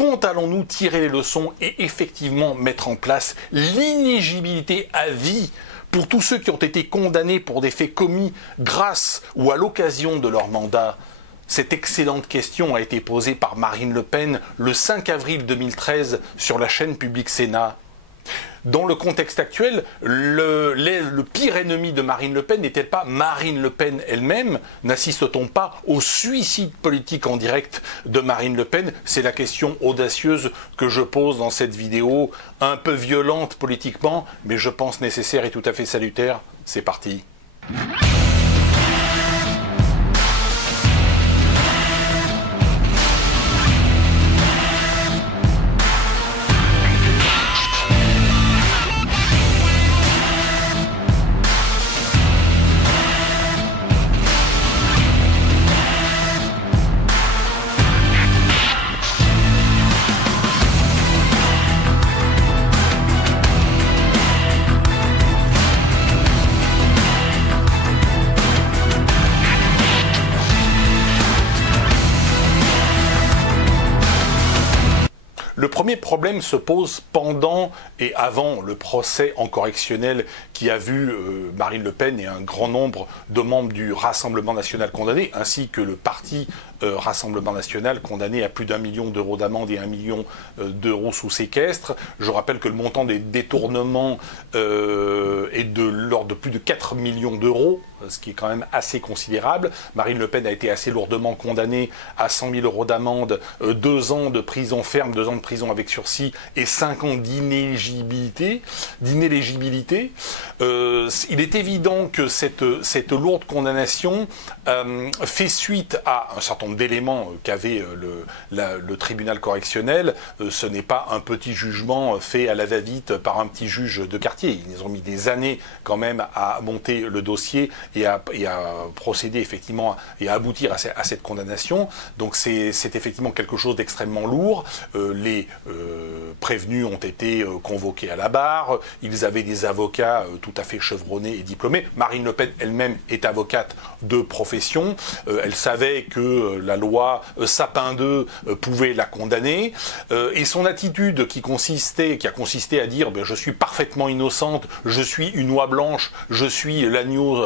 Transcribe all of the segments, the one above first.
Quand allons-nous tirer les leçons et effectivement mettre en place l'inéligibilité à vie pour tous ceux qui ont été condamnés pour des faits commis grâce ou à l'occasion de leur mandat? Cette excellente question a été posée par Marine Le Pen le 5 avril 2013 sur la chaîne publique Sénat. Dans le contexte actuel, le pire ennemi de Marine Le Pen n'est-elle pas Marine Le Pen elle-même? N'assiste-t-on pas au suicide politique en direct de Marine Le Pen? C'est la question audacieuse que je pose dans cette vidéo, un peu violente politiquement, mais je pense nécessaire et tout à fait salutaire. C'est parti. Le premier problème se pose pendant et avant le procès en correctionnel qui a vu Marine Le Pen et un grand nombre de membres du Rassemblement national condamnés, ainsi que le parti Rassemblement national condamné à plus d'1 million d'euros d'amende et 1 million d'euros sous séquestre. Je rappelle que le montant des détournements est de l'ordre de plus de 4 millions d'euros, ce qui est quand même assez considérable. Marine Le Pen a été assez lourdement condamnée à 100 000 euros d'amende, 2 ans de prison ferme, 2 ans de prison avec sursis et 5 ans d'inéligibilité. Il est évident que cette lourde condamnation fait suite à un certain nombre d'éléments qu'avait le tribunal correctionnel. Ce n'est pas un petit jugement fait à la va-vite par un petit juge de quartier. Ils ont mis des années quand même à monter le dossier et à procéder effectivement et à aboutir à cette condamnation. Donc c'est effectivement quelque chose d'extrêmement lourd. Les prévenus ont été convoqués à la barre, ils avaient des avocats tout à fait chevronnés et diplômés. Marine Le Pen elle-même est avocate de profession, elle savait que la loi Sapin 2 pouvait la condamner, et son attitude qui a consisté à dire je suis parfaitement innocente, je suis une oie blanche, je suis l'agneau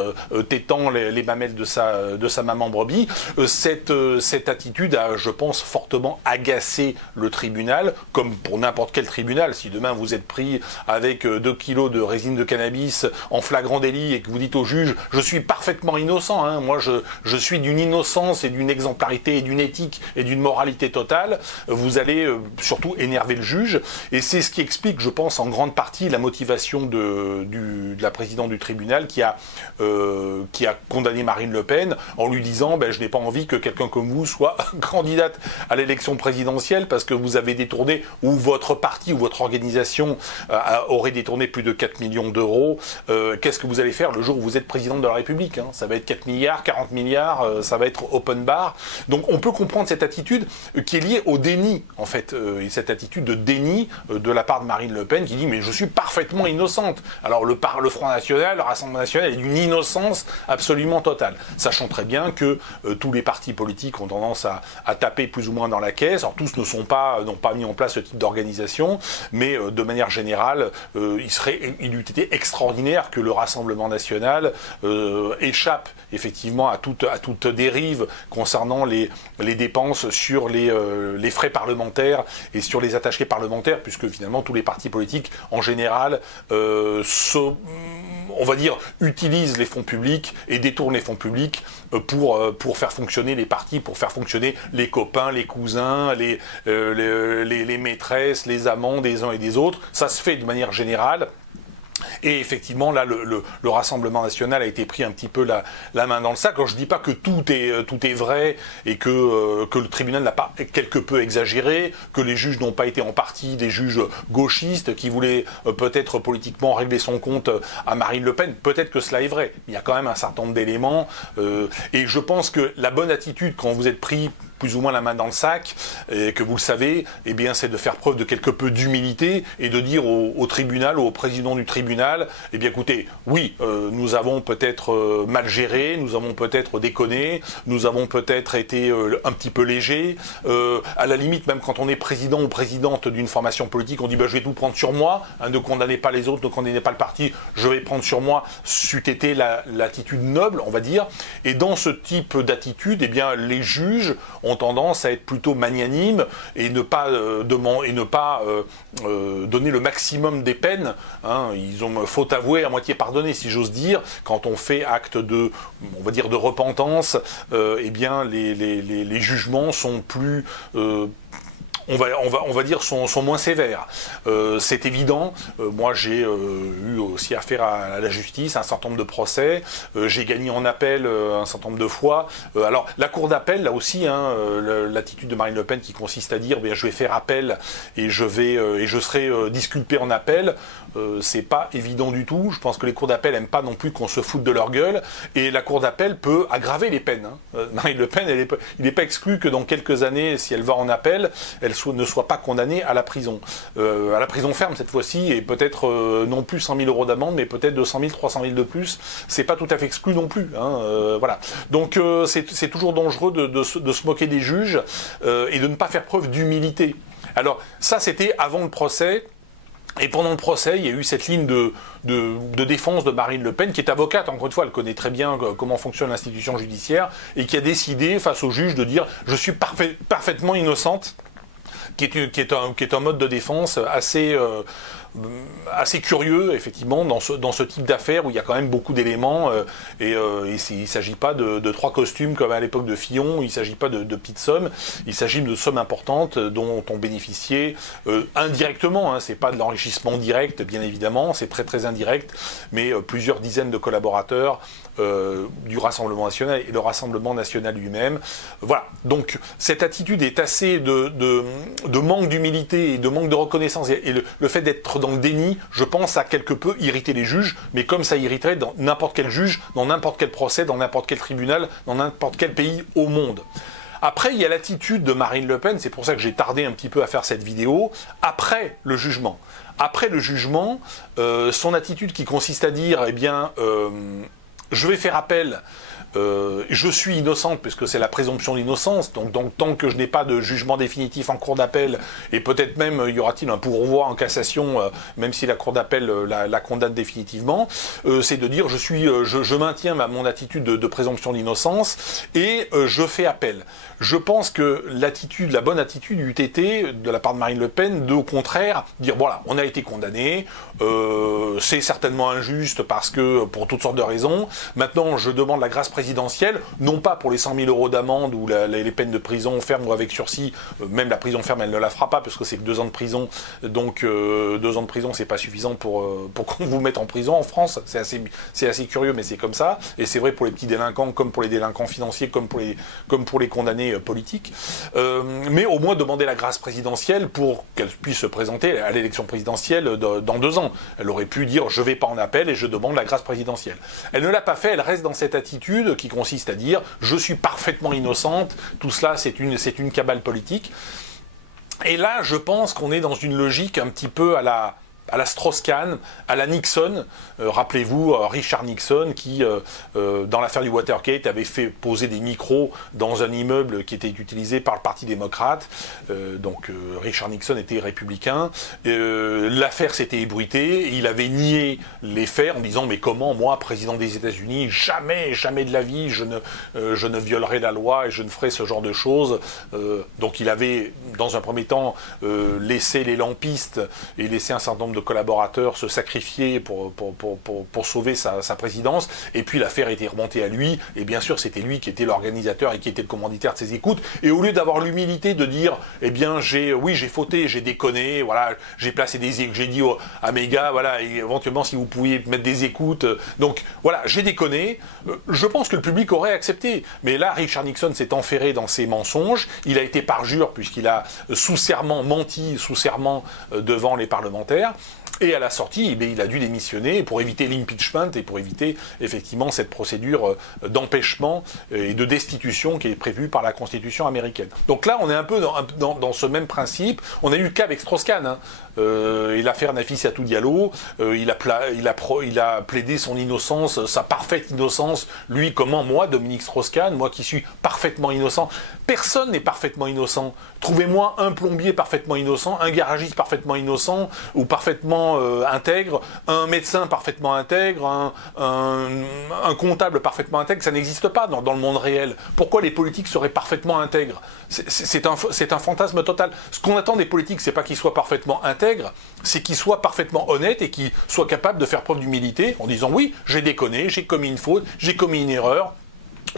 tétant les mamelles de sa maman brebis, cette attitude a, je pense, fortement agacé le tribunal, comme pour n'importe quel tribunal. Si demain vous êtes pris avec 2 kilos de résine de cannabis en flagrant délit et que vous dites au juge je suis parfaitement innocent, moi je suis d'une innocence et d'une exemplarité et d'une éthique et d'une moralité totale, vous allez surtout énerver le juge, et c'est ce qui explique, je pense, en grande partie la motivation de la présidente du tribunal qui a condamné Marine Le Pen en lui disant je n'ai pas envie que quelqu'un comme vous soit candidate à l'élection présidentielle parce que vous avez détourné, ou votre parti ou votre organisation aurait détourné plus de 4 millions d'euros. Qu'est-ce que vous allez faire le jour où vous êtes président de la République? Ça va être 4 milliards, 40 milliards, ça va être open bar. Donc on peut comprendre cette attitude qui est liée au déni, en fait, et cette attitude de déni de la part de Marine Le Pen qui dit mais je suis parfaitement innocente. Alors le Front National, le Rassemblement National est d'une innocence absolument totale, sachant très bien que tous les partis politiques ont tendance à taper plus ou moins dans la caisse. Alors tous n'ont pas mis en place ce type d'organisation, mais de manière générale, il eût été extraordinaire que le Rassemblement national échappe effectivement à toute dérive concernant les dépenses sur les frais parlementaires et sur les attachés parlementaires, puisque finalement tous les partis politiques en général on va dire, utilisent les fonds publics et détournent les fonds publics pour faire fonctionner les partis, pour faire fonctionner les copains, les cousins, les maîtresses, les amants des uns et des autres. Ça se fait de manière générale. Et effectivement, là, le Rassemblement national a été pris un petit peu la main dans le sac. Alors, je ne dis pas que tout est vrai et que le tribunal n'a pas quelque peu exagéré, que les juges n'ont pas été en partie des juges gauchistes qui voulaient peut-être politiquement régler son compte à Marine Le Pen. Peut-être que cela est vrai. Il y a quand même un certain nombre d'éléments. Et je pense que la bonne attitude quand vous êtes pris plus ou moins la main dans le sac, et que vous le savez, eh bien, c'est de faire preuve de quelque peu d'humilité et de dire au tribunal, au président du tribunal, eh bien, écoutez, oui, nous avons peut-être mal géré, nous avons peut-être déconné, nous avons peut-être été un petit peu légers. À la limite, même quand on est président ou présidente d'une formation politique, on dit je vais tout prendre sur moi, hein, ne condamnez pas les autres, ne condamnez pas le parti, je vais prendre sur moi, c'eût été l'attitude noble, on va dire. Et dans ce type d'attitude, eh bien, les juges ont tendance à être plutôt magnanimes et ne pas donner le maximum des peines. Hein. Ils ont faute avouée à moitié pardonnée, si j'ose dire. Quand on fait acte de, on va dire, de repentance, eh bien, les jugements sont plus on va dire sont moins sévères. C'est évident. Moi, j'ai eu aussi affaire à la justice, un certain nombre de procès. J'ai gagné en appel un certain nombre de fois. Alors, la cour d'appel, là aussi, hein, l'attitude de Marine Le Pen qui consiste à dire, je vais faire appel et je serai disculpé en appel. C'est pas évident du tout. Je pense que les cours d'appel n'aiment pas non plus qu'on se foute de leur gueule. Et la cour d'appel peut aggraver les peines. Hein. Marine Le Pen, il n'est pas exclu que dans quelques années, si elle va en appel, elle ne soit pas condamnée à la prison ferme cette fois-ci, et peut-être non plus 100 000 euros d'amende, mais peut-être 200 000, 300 000 de plus. C'est pas tout à fait exclu non plus. Hein, voilà. Donc c'est toujours dangereux de se moquer des juges et de ne pas faire preuve d'humilité. Alors ça, c'était avant le procès. Et pendant le procès, il y a eu cette ligne de défense de Marine Le Pen, qui est avocate, encore une fois, elle connaît très bien comment fonctionne l'institution judiciaire, et qui a décidé, face au juge, de dire « je suis parfaitement innocente », qui est un mode de défense assez curieux, effectivement, dans ce type d'affaires où il y a quand même beaucoup d'éléments et il ne s'agit pas de 3 costumes comme à l'époque de Fillon, il ne s'agit pas de petites sommes, il s'agit de sommes importantes dont on bénéficiait indirectement, hein, c'est pas de l'enrichissement direct, bien évidemment, c'est très très indirect, mais plusieurs dizaines de collaborateurs du Rassemblement national et le Rassemblement national lui-même. Voilà, donc cette attitude est assez de manque d'humilité et de manque de reconnaissance, et le fait d'être dans le déni, je pense, a quelque peu irrité les juges, mais comme ça irriterait dans n'importe quel juge, dans n'importe quel procès, dans n'importe quel tribunal, dans n'importe quel pays au monde. Après, il y a l'attitude de Marine Le Pen, c'est pour ça que j'ai tardé un petit peu à faire cette vidéo, après le jugement. Après le jugement, son attitude qui consiste à dire, eh bien, je vais faire appel, je suis innocente puisque c'est la présomption d'innocence, donc tant que je n'ai pas de jugement définitif en cour d'appel, et peut-être même y aura-t-il un pourvoi en cassation, même si la cour d'appel la condamne définitivement, c'est de dire je maintiens mon attitude de présomption d'innocence et je fais appel. Je pense que la bonne attitude eût été, de la part de Marine Le Pen, au contraire, dire voilà, on a été condamné, c'est certainement injuste parce que, pour toutes sortes de raisons, maintenant je demande la grâce présidentielle, non pas pour les 100 000 euros d'amende ou les peines de prison ferme ou avec sursis, même la prison ferme elle ne la fera pas parce que c'est que 2 ans de prison, donc 2 ans de prison c'est pas suffisant pour qu'on vous mette en prison en France, c'est assez curieux mais c'est comme ça, et c'est vrai pour les petits délinquants comme pour les délinquants financiers comme pour les condamnés politiques, mais au moins demander la grâce présidentielle pour qu'elle puisse se présenter à l'élection présidentielle dans 2 ans. Elle aurait pu dire je vais pas en appel et je demande la grâce présidentielle. Elle ne l'a pas fait, elle reste dans cette attitude qui consiste à dire je suis parfaitement innocente, tout cela c'est une cabale politique. Et là je pense qu'on est dans une logique un petit peu à la Strauss-Kahn, à la Nixon. Rappelez-vous Richard Nixon qui, dans l'affaire du Watergate, avait fait poser des micros dans un immeuble qui était utilisé par le Parti démocrate. Donc Richard Nixon était républicain. L'affaire s'était ébruitée. Il avait nié les faits en disant mais comment, moi, président des États-Unis, jamais de la vie, je ne violerai la loi et je ne ferai ce genre de choses. Donc il avait, dans un premier temps, laissé les lampistes et laissé un certain nombre de collaborateurs se sacrifier pour sauver sa présidence, et puis l'affaire était remontée à lui, et bien sûr c'était lui qui était l'organisateur et qui était le commanditaire de ses écoutes, et au lieu d'avoir l'humilité de dire eh bien j'ai fauté, j'ai déconné, voilà, j'ai placé j'ai dit à mes gars, voilà, éventuellement si vous pouviez mettre des écoutes, donc voilà, j'ai déconné, je pense que le public aurait accepté, mais là Richard Nixon s'est enferré dans ses mensonges, il a été parjure puisqu'il a sous serment menti, sous serment devant les parlementaires. Et à la sortie, il a dû démissionner pour éviter l'impeachment et pour éviter effectivement cette procédure d'empêchement et de destitution qui est prévue par la Constitution américaine. Donc là, on est un peu dans ce même principe. On a eu le cas avec Strauss-Kahn, hein. Et l'affaire Nafissatou Diallo, il a plaidé son innocence, sa parfaite innocence. Lui, comment moi, Dominique Strauss-Kahn, moi qui suis parfaitement innocent, personne n'est parfaitement innocent. Trouvez-moi un plombier parfaitement innocent, un garagiste parfaitement innocent ou parfaitement intègre, un médecin parfaitement intègre, un comptable parfaitement intègre. Ça n'existe pas dans le monde réel. Pourquoi les politiques seraient parfaitement intègres? C'est un fantasme total. Ce qu'on attend des politiques, c'est pas qu'ils soient parfaitement intègres, c'est qu'ils soient parfaitement honnêtes et qu'ils soient capables de faire preuve d'humilité en disant oui, j'ai déconné, j'ai commis une faute, j'ai commis une erreur.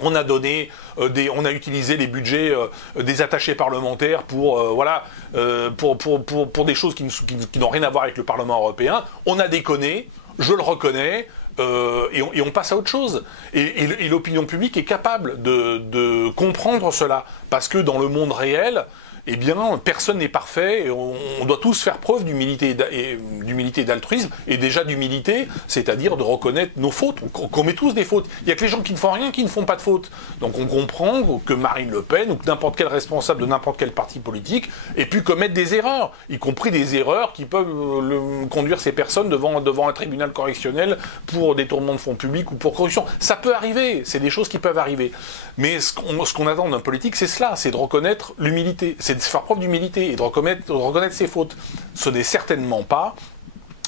On a utilisé les budgets des attachés parlementaires pour des choses qui n'ont rien à voir avec le Parlement européen. On a déconné, je le reconnais. Et on passe à autre chose. Et l'opinion publique est capable de comprendre cela. Parce que dans le monde réel, eh bien, personne n'est parfait. Et on doit tous faire preuve d'humilité et d'altruisme. Et déjà d'humilité, c'est-à-dire de reconnaître nos fautes. On commet tous des fautes. Il n'y a que les gens qui ne font rien qui ne font pas de fautes. Donc on comprend que Marine Le Pen ou que n'importe quel responsable de n'importe quel parti politique ait pu commettre des erreurs. Y compris des erreurs qui peuvent conduire ces personnes devant un tribunal correctionnel pour détournement de fonds publics ou pour corruption. Ça peut arriver. C'est des choses qui peuvent arriver. Mais ce qu'on attend d'un politique, c'est cela. C'est de reconnaître l'humilité. C'est de faire preuve d'humilité et de reconnaître ses fautes. Ce n'est certainement pas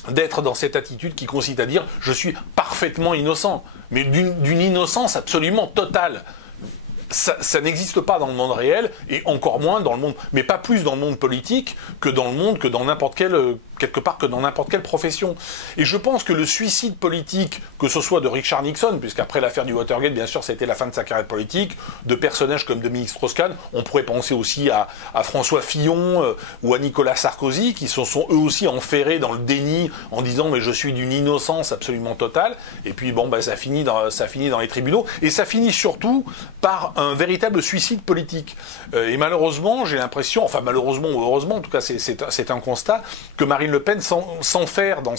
d'être dans cette attitude qui consiste à dire « je suis parfaitement innocent », mais d'une innocence absolument totale. Ça n'existe pas dans le monde réel, et encore moins dans le monde, mais pas plus dans le monde politique que dans n'importe quelle profession. Et je pense que le suicide politique, que ce soit de Richard Nixon, puisqu'après l'affaire du Watergate, bien sûr, ça a été la fin de sa carrière politique, de personnages comme Dominique Strauss-Kahn, on pourrait penser aussi à François Fillon ou à Nicolas Sarkozy, qui se sont eux aussi enferrés dans le déni en disant « mais je suis d'une innocence absolument totale », et puis bon, ça finit dans les tribunaux, et ça finit surtout par un véritable suicide politique. Et malheureusement, j'ai l'impression, enfin malheureusement ou heureusement, en tout cas c'est un constat, que Marine Le Pen s'enferre dans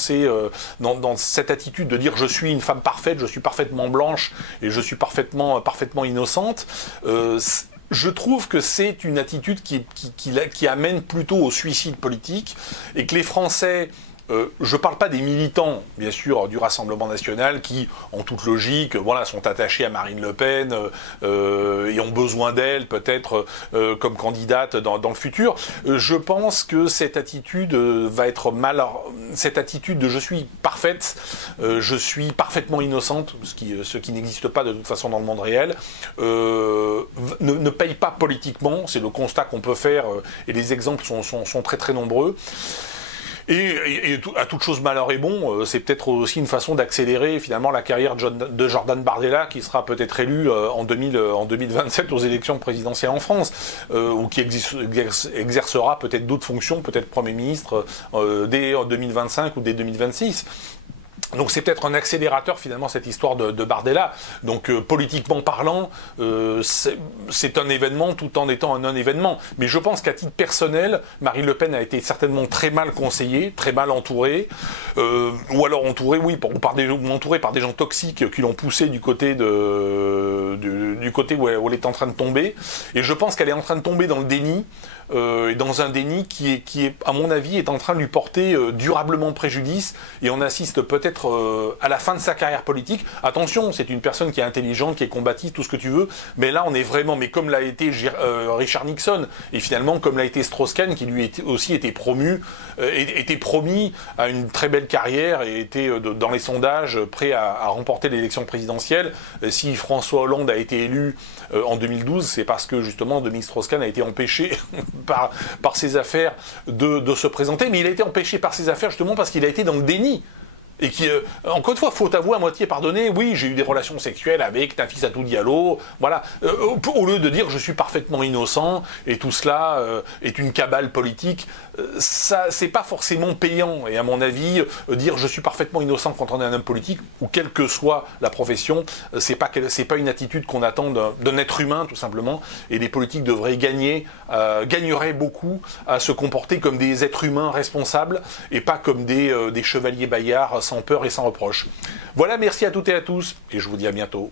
cette attitude de dire je suis une femme parfaite, je suis parfaitement blanche et je suis parfaitement innocente. Je trouve que c'est une attitude qui amène plutôt au suicide politique et que les Français... je ne parle pas des militants, bien sûr, du Rassemblement national qui, en toute logique, sont attachés à Marine Le Pen et ont besoin d'elle, peut-être, comme candidate dans le futur. Je pense que cette attitude va être cette attitude de « je suis parfaite, je suis parfaitement innocente », ce qui n'existe pas de toute façon dans le monde réel, ne paye pas politiquement. C'est le constat qu'on peut faire et les exemples sont très très nombreux. Et à toute chose malheur est bon, c'est peut-être aussi une façon d'accélérer finalement la carrière de Jordan Bardella, qui sera peut-être élu en 2027 aux élections présidentielles en France, ou qui exercera peut-être d'autres fonctions, peut-être Premier ministre dès 2025 ou dès 2026. Donc c'est peut-être un accélérateur finalement cette histoire de Bardella. Donc politiquement parlant, c'est un événement tout en étant un non-événement. Mais je pense qu'à titre personnel, Marine Le Pen a été certainement très mal conseillée, très mal entourée, ou alors entourée par des gens toxiques qui l'ont poussée du côté où elle est en train de tomber. Et je pense qu'elle est en train de tomber dans le déni. Et dans un déni qui est, à mon avis, est en train de lui porter durablement préjudice, et on assiste peut-être à la fin de sa carrière politique. Attention, c'est une personne qui est intelligente, qui est combative, tout ce que tu veux, mais là on est vraiment, mais comme l'a été Richard Nixon, et finalement comme l'a été Strauss-Kahn, qui lui aussi était promu, était promis à une très belle carrière, et était dans les sondages prêt à remporter l'élection présidentielle. Si François Hollande a été élu en 2012, c'est parce que justement Dominique Strauss-Kahn a été empêché par ses affaires de se présenter, mais il a été empêché par ses affaires justement parce qu'il a été dans le déni. Et qui, encore une fois, faut avouer à moitié pardonner, oui, j'ai eu des relations sexuelles avec Nafissatou Diallo, voilà, au lieu de dire je suis parfaitement innocent et tout cela est une cabale politique, ça, c'est pas forcément payant. Et à mon avis, dire je suis parfaitement innocent quand on est un homme politique, ou quelle que soit la profession, c'est pas une attitude qu'on attend d'un être humain, tout simplement. Et les politiques devraient gagneraient beaucoup à se comporter comme des êtres humains responsables et pas comme des chevaliers bayards sans peur et sans reproche. Voilà, merci à toutes et à tous, et je vous dis à bientôt.